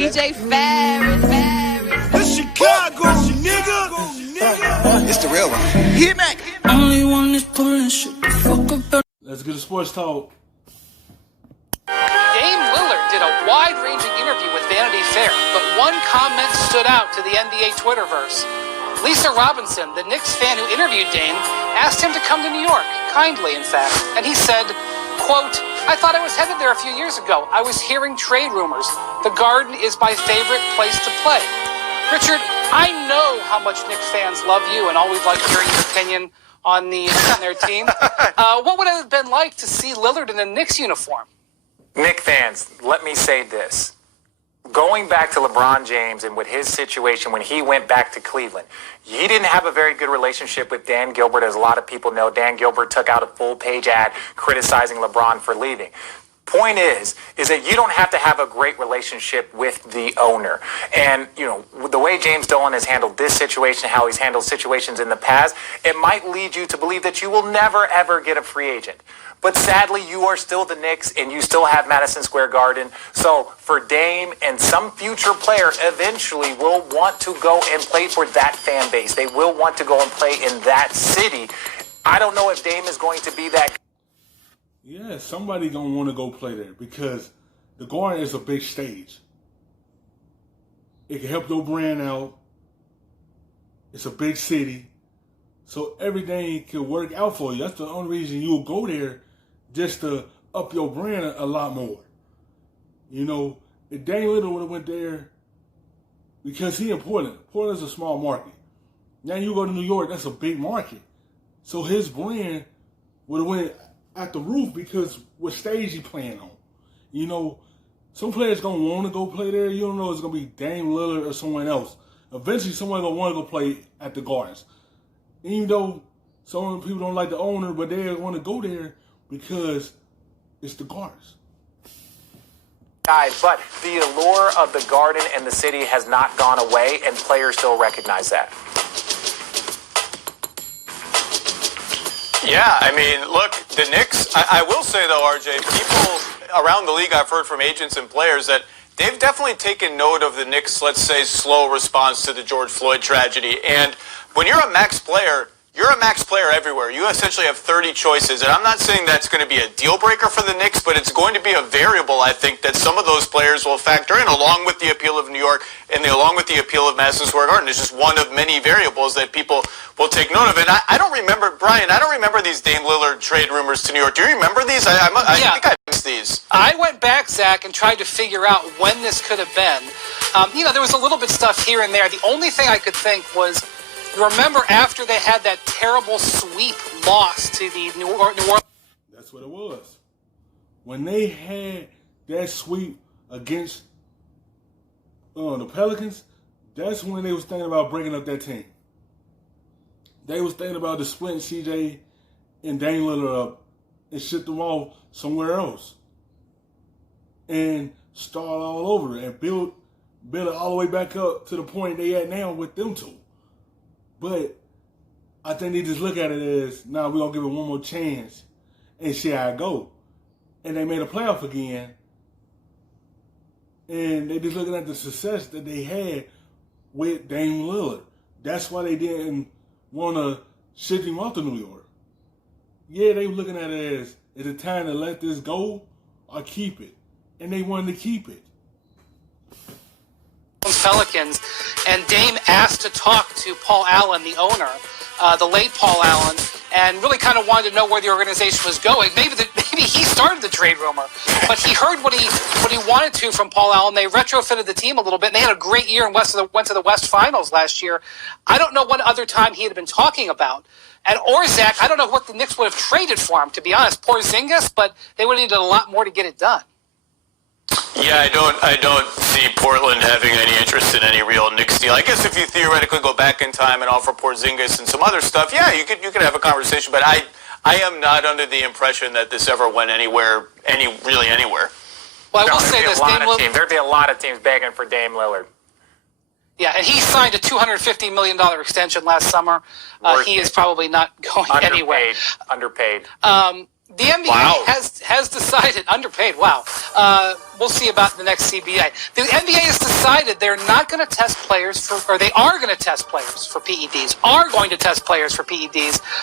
DJ Ferris. The Chicago, nigga. It's the real one. Hit me. Only one is pulling shit the fuck up. Let's get a sports talk. Dame Lillard did a wide-ranging interview with Vanity Fair, but one comment stood out to the NBA Twitterverse. Lisa Robinson, the Knicks fan who interviewed Dame, asked him to come to New York, kindly in fact, and he said, quote, "I thought I was headed there a few years ago. I was hearing trade rumors. The Garden is my favorite place to play." Richard, I know how much Knicks fans love you and always like hearing your opinion on their team. What would it have been like to see Lillard in a Knicks uniform? Knicks fans, let me say this. Going back to LeBron James and with his situation when he went back to Cleveland, he didn't have a very good relationship with Dan Gilbert, as a lot of people know. Dan Gilbert took out a full-page ad criticizing LeBron for leaving. Point is that you don't have to have a great relationship with the owner. And, the way James Dolan has handled this situation, how he's handled situations in the past, it might lead you to believe that you will never, ever get a free agent. But sadly, you are still the Knicks, and you still have Madison Square Garden. So for Dame and some future player eventually will want to go and play for that fan base. They will want to go and play in that city. I don't know if Dame is going to be that. Yeah, somebody gonna want to go play there because the Garden is a big stage. It can help your brand out. It's a big city. So everything can work out for you. That's the only reason you'll go there, just to up your brand a lot more. If Dame Lillard would have went there, because he in Portland. Portland's a small market. Now you go to New York, that's a big market. So his brand would have went at the roof because what stage he playing on. Some players gonna want to go play there. You don't know if it's gonna be Dame Lillard or someone else. Eventually someone gonna want to go play at the Gardens. Even though some people don't like the owner, but they want to go there because it's the Gardens. But the allure of the Garden and the city has not gone away, and players still recognize that. Yeah, I mean, look, the Knicks, I will say, though, RJ, people around the league, I've heard from agents and players that they've definitely taken note of the Knicks', let's say, slow response to the George Floyd tragedy. And when you're a max player, you're a max player everywhere. You essentially have 30 choices. And I'm not saying that's going to be a deal breaker for the Knicks, but it's going to be a variable, I think, that some of those players will factor in, along with the appeal of New York and along with the appeal of Madison Square Garden. It's just one of many variables that people will take note of. And I don't remember, Brian, I don't remember these Dame Lillard trade rumors to New York. Do you remember these? I think I missed these. I went back, Zach, and tried to figure out when this could have been. There was a little bit stuff here and there. The only thing I could think was, you remember after they had that terrible sweep loss to the New Orleans? That's what it was. When they had that sweep against the Pelicans, that's when they was thinking about breaking up that team. They was thinking about just splitting CJ and Dame Lillard up and ship them off somewhere else. And start all over and build it all the way back up to the point they at now with them two. But I think they just look at it as, we're going to give it one more chance and see how it go. And they made a playoff again. And they just looking at the success that they had with Dame Lillard. That's why they didn't want to ship him off to New York. Yeah, they were looking at it as, is it time to let this go or keep it? And they wanted to keep it. Pelicans, and Dame asked to talk to Paul Allen, the owner, the late Paul Allen, and really kind of wanted to know where the organization was going. Maybe he started the trade rumor, but he heard what he wanted to from Paul Allen. They retrofitted the team a little bit, and they had a great year and went to the West Finals last year. I don't know what other time he had been talking about. And Zach, I don't know what the Knicks would have traded for him, to be honest. Porzingis, but they would have needed a lot more to get it done. Yeah, I don't see Portland having any interest in any real Knicks deal. I guess if you theoretically go back in time and offer Porzingis and some other stuff, yeah, you could have a conversation. But I am not under the impression that this ever went anywhere. Well, I will say this: there'd be a lot of teams begging for Dame Lillard. Yeah, and he signed a $250 million extension last summer. He is probably not going anywhere. Underpaid. The NBA has decided, underpaid, wow. We'll see about the next CBA. The NBA has decided they're not going to test players for, or they are going to test players for PEDs,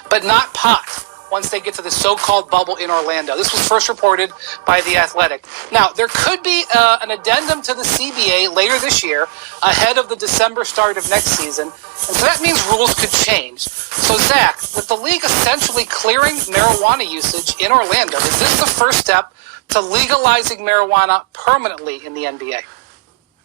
but not pot once they get to the so-called bubble in Orlando. This was first reported by The Athletic. Now, there could be an addendum to the CBA later this year, ahead of the December start of next season, and so that means rules could change. So, Zach, with the league essentially clearing marijuana usage in Orlando, is this the first step to legalizing marijuana permanently in the NBA?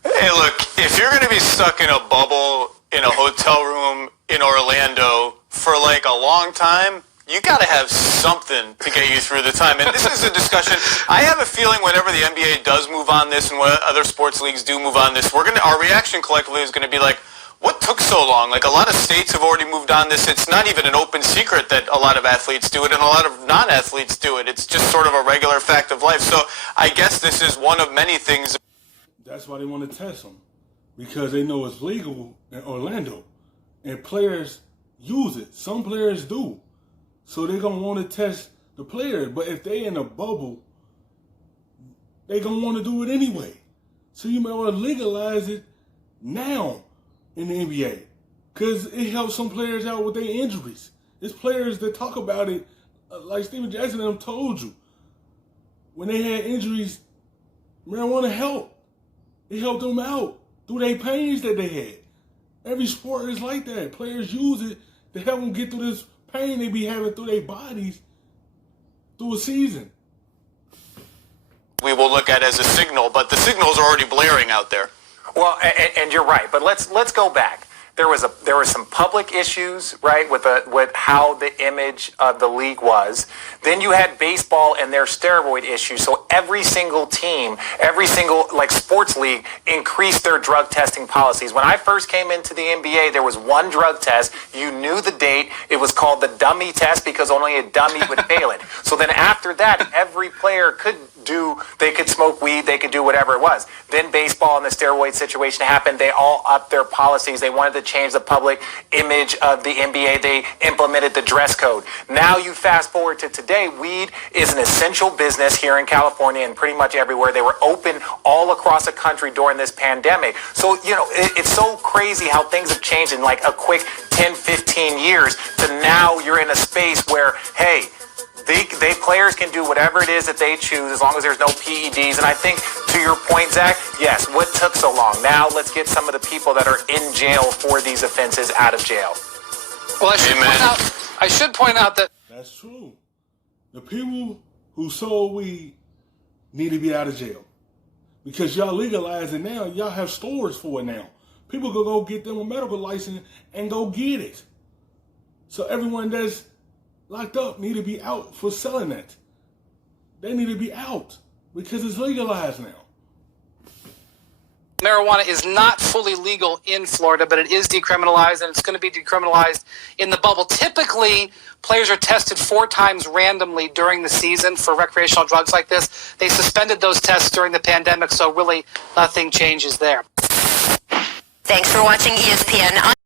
Hey, look, if you're going to be stuck in a bubble in a hotel room in Orlando for like a long time, you got to have something to get you through the time. And this is a discussion. I have a feeling whenever the NBA does move on this and when other sports leagues do move on this, our reaction collectively is going to be like, what took so long? Like, a lot of states have already moved on this. It's not even an open secret that a lot of athletes do it and a lot of non-athletes do it. It's just sort of a regular fact of life. So I guess this is one of many things. That's why they want to test them, because they know it's legal in Orlando and players use it. Some players do. So they're going to want to test the players. But if they in a bubble, they're going to want to do it anyway. So you might want to legalize it now in the NBA, because it helps some players out with their injuries. There's players that talk about it, like Steven Jackson and them told you. When they had injuries, marijuana helped. It helped them out through their pains that they had. Every sport is like that. Players use it to help them get through this pain they be having through their bodies through a season. We will look at as a signal, but the signals are already blaring out there. Well, and you're right, but let's go back. There were some public issues, right, with how the image of the league was. Then you had baseball and their steroid issue. So every single team, every single sports league increased their drug testing policies. When I first came into the NBA, there was one drug test. You knew the date. It was called the dummy test because only a dummy would fail it. So then after that, every player could smoke weed, they could do whatever it was. Then baseball and the steroid situation happened. They all upped their policies. They wanted to change the public image of the NBA. They implemented the dress code. Now you fast forward to today, weed is an essential business here in California and pretty much everywhere. They were open all across the country during this pandemic. So, it's so crazy how things have changed in like a quick 10, 15 years to now you're in a space where, hey, they players can do whatever it is that they choose as long as there's no PEDs. And I think, to your point, Zach, yes, what took so long? Now let's get some of the people that are in jail for these offenses out of jail. Well, I should point out that... That's true. The people who sold weed need to be out of jail. Because y'all legalize it now. Y'all have stores for it now. People can go get them a medical license and go get it. So everyone that's locked up need to be out for selling that. They need to be out because it's legalized now. Marijuana is not fully legal in Florida, but it is decriminalized, and it's going to be decriminalized in the bubble. Typically, players are tested 4 times randomly during the season for recreational drugs like this. They suspended those tests during the pandemic, so really nothing changes there. Thanks for watching ESPN.